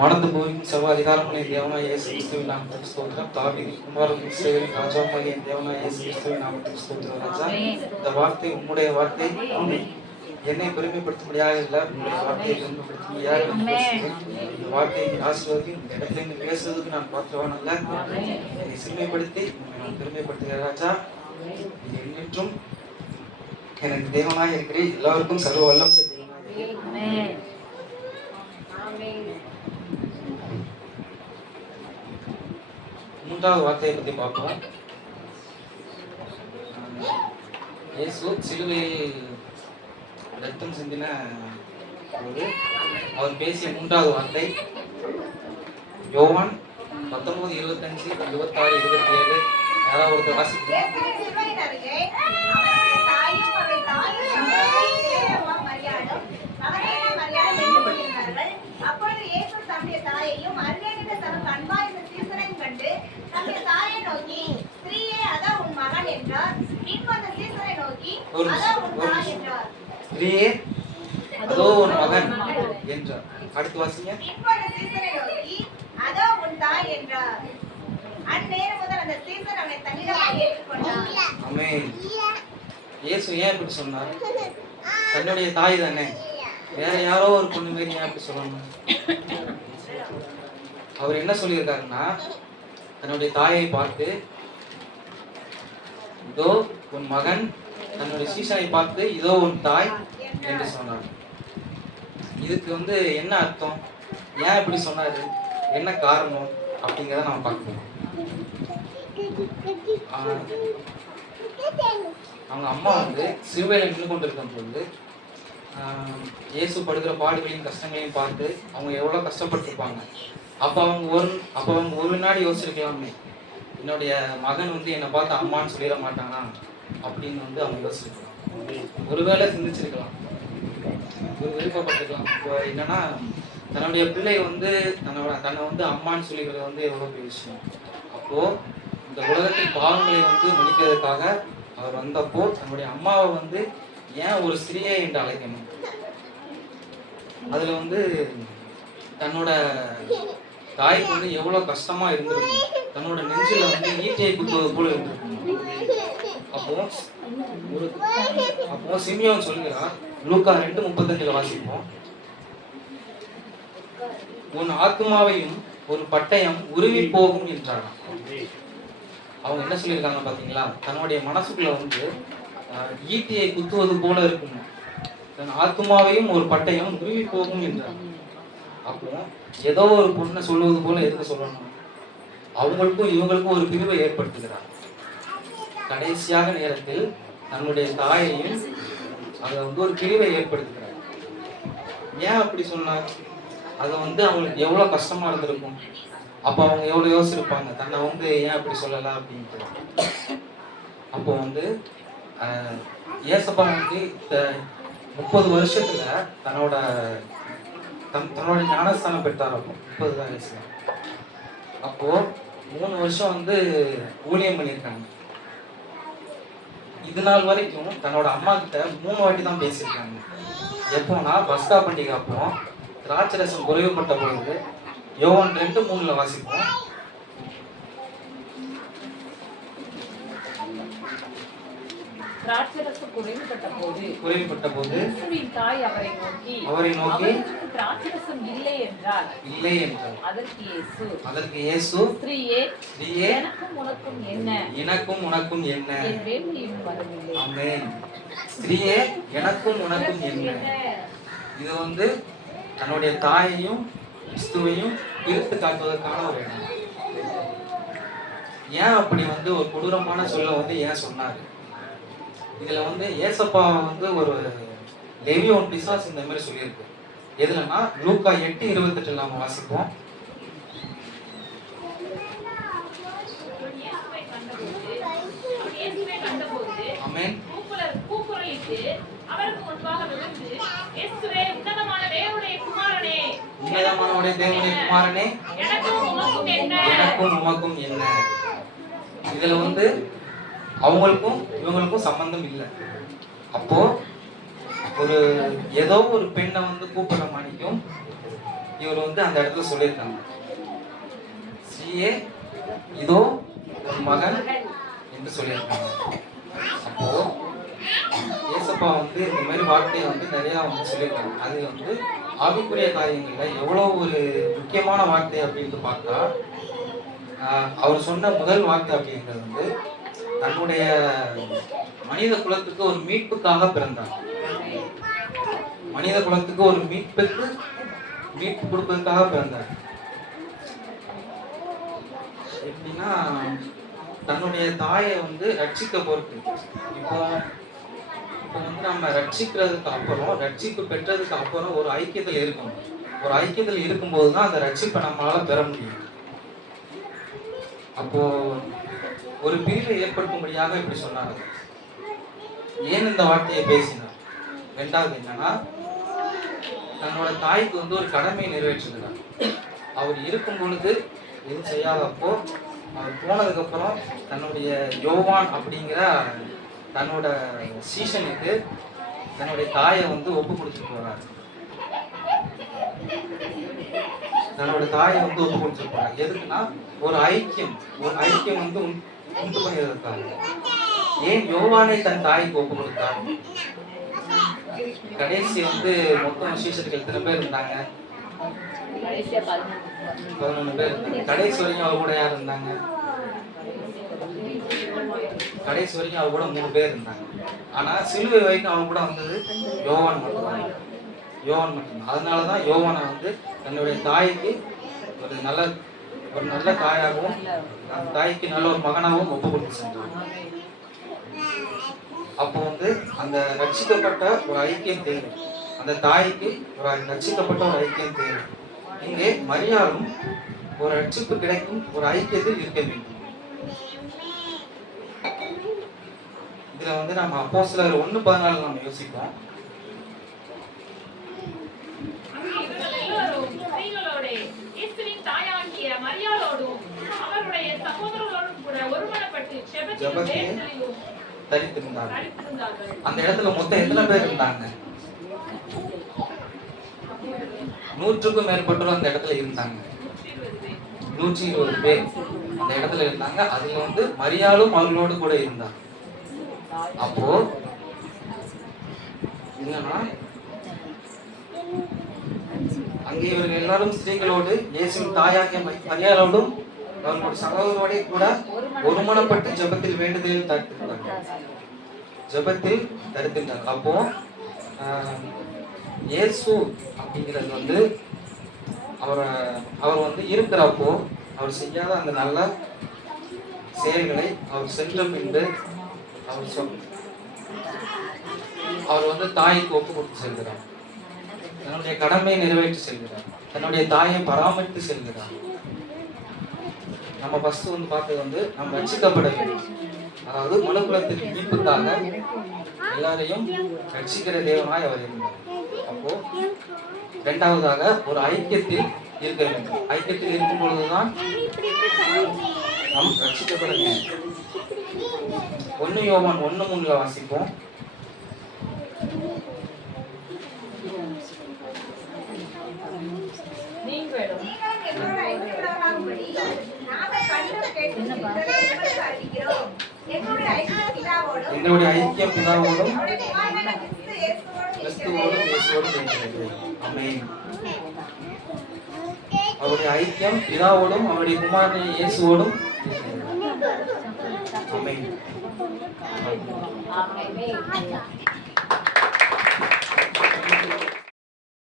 மணந்து போயும் செவ்வ அதிகாரமுடைய தேவனாய் இயேசு கிறிஸ்துவின் நாமத்துக்கு ஸ்தோத்திரம். தாவீதின் குமாரன் இஸ்ரவேலின் ராஜாவாகிய தேவனாய் இயேசு கிறிஸ்துவின் நாமத்துக்கு ஸ்தோத்திரம். ராஜா, இந்த வார்த்தை உம்முடைய வார்த்தை என்னை பெருமைப்படுத்தும்படியாக இல்லை, உங்களுடைய வார்த்தையை பெருமைப்படுத்தும்படியாக இந்த வார்த்தையை ஆசீர்வதி இந்த இடத்துல இருந்து பேசுறதுக்கு நான் பாத்திரவான் அல்ல. என்னை சிறுமைப்படுத்தி நான் பெருமைப்படுத்துகிறேன். ராஜா, இது என்றும் எனக்கு தேவனாக இருக்கிறேன். எல்லாருக்கும் சர்வ வல்லமுள்ள தேவனாக. மூன்றாவது வார்த்தையை பற்றி பார்ப்போம். இயேசு சிலுவையில் ரத்தம் சிந்தின போது அவர் பேசிய மூன்றாவது வார்த்தை யோவான் 19:25, 26, 27. யாராவது ஒருத்தர் வாசிக்கிறேன். ஸ்திரீயே, அதோ உன் மகன் என்றார். அடுத்து வாசிங்க. ஆமென். இயேசு ஏன் இப்படி சொன்னார்? தன்னுடைய தாய் தானே, வேற யாரோ ஒரு பொண்ணு மாரி ஏன் இப்படி சொல்லணும்? அவர் என்ன சொல்லியிருக்காருன்னா, தன்னுடைய தாயை பார்த்து இதோ உன் மகன், தன்னுடைய சீசனை பார்த்து இதோ உன் தாய் என்று சொன்னார். இதுக்கு என்ன அர்த்தம்? ஏன் இப்படி சொன்னாரு? என்ன காரணம் அப்படிங்கிறத நம்ம பார்க்கணும். அவங்க அம்மா சிலுவையில் நின்று கொண்டு இருக்கும் போது இயேசு படுகிற பாடுகளையும் கஷ்டங்களையும் பார்த்து அவங்க எவ்வளோ கஷ்டப்பட்டுருப்பாங்க. அப்போ அவங்க ஒரு வினாடி யோசிச்சிருக்கலாமே, என்னுடைய மகன் என்னை பார்த்து அம்மான்னு சொல்லிட மாட்டானா அப்படின்னு அவங்க யோசிச்சிருக்கலாம். ஒருவேளை சிந்திச்சிருக்கலாம், ஒரு விருப்பப்பட்டிருக்கலாம். இப்போ என்னன்னா, தன்னுடைய பிள்ளை தன்னை அம்மான்னு சொல்லிக்கிறது எவ்வளோ பெரிய விஷயம். அப்போ இந்த உலகத்தின் பாவங்களை மன்னிக்கிறதுக்காக அவர் வந்தப்போ தன்னுடைய அம்மாவை ஏன் ஒரு ஸ்திரீயை என்று அழைக்கணும்? அதுல தன்னோட தாய்க்கு எவ்வளவு கஷ்டமா இருந்திருக்கும். தன்னோட நெஞ்சில ஈட்டியை குத்துவது போல இருந்திருக்கும். அப்போ சிமியோன் சொல்கிறார், லூக்கா 2:35 வாசிப்போம். உன் ஆத்மாவையும் ஒரு பட்டயம் உருவி போகும் என்றார். அவங்க என்ன சொல்லியிருக்காங்க பாத்தீங்களா? தன்னுடைய மனசுக்குள்ள ஈட்டியை குத்துவது போல இருக்கும், தன் ஆத்மாவையும் ஒரு பட்டயம் உருவி போகும் என்றார். அப்போ ஏதோ ஒரு பொண்ணை சொல்லுவது போல எதுக்கு சொல்லணும்? அவங்களுக்கும் இவங்களுக்கும் ஒரு பிரிவை ஏற்படுத்துகிறார். கடைசியாக நேரத்தில் தன்னுடைய தாயையும் அதை ஒரு பிரிவை ஏற்படுத்துகிறார். ஏன் அப்படி சொன்னார்? அதை அவங்களுக்கு எவ்வளவு கஷ்டமா இருந்திருக்கும். அப்போ அவங்க எவ்வளவு யோசிச்சிருப்பாங்க, தன்னை ஏன் அப்படி சொல்லலாம் அப்படின்ட்டு. அப்போ ஏசப்பா 30 வருஷத்துல தன்னோட ஞானஸ்தானம் பெற்றார். அப்போ 30 வயசுல. அப்போ 3 வருஷம் ஊழியம் பண்ணியிருக்காங்க. இது நாள் வரைக்கும் தன்னோட அம்மா கிட்ட 3 வாட்டி தான் பேசியிருக்காங்க. எப்போனா பஸ்கா பண்டிகை அப்போ திராட்சரசம் குறைவுபட்ட பொழுது யோவான் 2:3 வாசிப்போம். திராட்சரசம் குறைவுபட்ட போது தாய் அவரை நோக்கி திராட்சரசம் இல்லை என்றார். அதற்கு இயேசு ஸ்திரீயே, எனக்கும் உனக்கும் என்ன? ஆமென். ஸ்திரீயே, எனக்கும் உனக்கும் என்ன? இது தன்னுடைய தாயையும் கிறிஸ்துவையும் பிரித்து காட்டுவதற்கான ஒரு இடம். ஏன் அப்படி ஒரு கொடூரமான சொல்ல ஏன் சொன்னாரு? இதுல ஏசப்பா ஒரு லெவியோன் பிசாஸ் இந்த மாதிரி சொல்லியிருக்கு. எதுலன்னா லூக்கா 8:28 நாம வாசிப்போம். ஆமென். உன்னதமானவருடைய தேவனுடைய குமாரனே, எனக்கும் உமக்கும் என்ன? இதுல அவங்களுக்கும் இவங்களுக்கும் சம்பந்தம் இல்லை. அப்போ ஏதோ ஒரு பெண்ணை கூப்பிடுற மாதிரிக்கும் இவர் வந்து அந்த இடத்துல சொல்லியிருக்காங்க, ஸ்ரீயே இதோ உன் மகன் என்று சொல்லியிருக்காங்க. அப்போ ஏசப்பா வந்து இந்த மாதிரி வார்த்தையை வந்து நிறைய வந்து சொல்லியிருக்காங்க. அது வந்து ஆவிக்குரிய காரியங்கள்ல எவ்வளவு ஒரு முக்கியமான வார்த்தை அப்படின்னு பார்த்தா, அவர் சொன்ன முதல் வார்த்தை அப்படிங்கிறது வந்து தன்னுடைய மனித குலத்துக்கு ஒரு மீட்புக்காக பிறந்தார். மனித குலத்துக்கு ஒரு மீட்பு கொடுப்பதற்காக பிறந்தார். எப்படின்னா, தன்னுடைய தாயை வந்து ரட்சிக்க பொறுத்து. இப்போ வந்து நம்ம ரட்சிக்கிறதுக்கு அப்புறம், ரட்சிப்பு பெற்றதுக்கு அப்புறம் ஒரு ஐக்கியத்தில் இருக்கணும். ஒரு ஐக்கியத்தில் இருக்கும்போது தான் அந்த ரட்சிப்பை நம்மளால பெற முடியும். அப்போ ஒரு பிரிவை ஏற்படுத்தும்படியாக இப்படி சொன்னாங்க. ஏன் இந்த வார்த்தையை பேசினார்? ரெண்டாவது என்னன்னா, தன்னோட தாய்க்கு வந்து ஒரு கடமையை நிறைவேற்றுகிறார். அவர் இருக்கும் பொழுது எதுவும் செய்யாதப்போ, அவர் போனதுக்கு அப்புறம் தன்னுடைய யோவான் அப்படிங்கிற தன்னோட சீசனுக்கு தன்னுடைய தாயை வந்து ஒப்பு கொடுத்துட்டு போறாரு. தன்னோட தாயை வந்து ஒப்பு கொடுத்துட்டு போறாரு. எதுக்குன்னா, ஒரு ஐக்கியம் வந்து உண்டு பண்ணியிருக்காங்க. ஏன் யோவானை தன் தாய்க்கு ஒப்பு கொடுத்தார்? கடைசி வந்து மொத்தம் சீசர்கள் எத்தனை பேர் இருந்தாங்க? 11 பேர் இருந்தாங்க. கடைசி வரைக்கும் அவர் கூட யார் இருந்தாங்க? கடைசி வரைக்கும் அவர் கூட 3 பேர் இருந்தாங்க. ஆனா சிலுவை வரைக்கும் அவர் கூட வந்தது யோவான் மட்டும்தான். அதனாலதான் யோவானை வந்து தன்னுடைய தாய்க்கு ஒரு நல்ல தாயாகவும், அந்த தாய்க்கு நல்ல ஒரு மகனாகவும் ஒப்பு கொடுத்து சென்றார். அப்போ வந்து அந்த ரட்சிக்கப்பட்ட ஒரு ஐக்கியம் தேவை. அந்த தாய்க்கு ஒரு ரட்சிக்கப்பட்ட ஒரு ஐக்கியம் தேவை. இங்கே மரியாளும் ஒரு ரட்சிப்பு கிடைக்கும் ஒரு ஐக்கியத்தில் இருக்க வேண்டும். இதுல வந்து நம்ம அப்போஸ்தலர் 1:14 நம்ம யோசிப்போம். அந்த இடத்துல மொத்தம் எத்தனை பேர் இருந்தாங்க? 100க்கும் மேற்பட்டோர் அந்த இடத்துல இருந்தாங்க. 120 பேர் அந்த இடத்துல இருந்தாங்க. அதுல வந்து மரியாளும் அவர்களோடு கூட இருந்தாங்க. அப்போ என்னன்னா, அங்கே இவர்கள் எல்லாரும் ஸ்திரீகளோடு இயேசுவின் தாயாகிய மரியாளோடும் அவர்களுடைய சகோதரோட கூட ஒருமனப்பட்டு ஜெபத்தில் வேண்டுதலில் தடுத்திருந்தார். அப்போ இயேசு அப்படிங்கிறது வந்து அவர் வந்து இருக்கிறப்போ அவர் செய்யாத அந்த நல்ல செயல்களை அவர் சென்ற பின்பு அவர் வந்து தாய்க்கு ஒப்பு கொடுத்து செல்கிறார். தன்னுடைய கடமையை நிறைவேற்றி செல்கிறார். தன்னுடைய தாயை பராமரித்து செல்கிறார். நம்ம ஃபர்ஸ்ட் வந்து பார்த்தது வந்து நம்ம ரட்சிக்கப்பட வேண்டும். அதாவது மனுக்குலத்தின் மீட்புக்காக எல்லாரையும் ரட்சிக்கிற தேவனாய் அவர் இருந்தார். அப்போ இரண்டாவதாக ஒரு ஐக்கியத்தில் இருக்க வேண்டும். ஐக்கியத்தில் இருக்கும் பொழுதுதான் நாம் ரட்சிக்கப்பட வேண்டும். 1 யோவான் 1:3 வாசிப்போம். எங்களுடைய ஐக்கியம் பிதாவோடும் கிறிஸ்துவோடும் இயேசுவோடும் இருக்கிறது. ஆமென். அவருடைய ஐக்கியம் பிதாவோடும் அவருடைய குமாரன் இயேசுவோடும் இருக்கிறது. ஆமென்.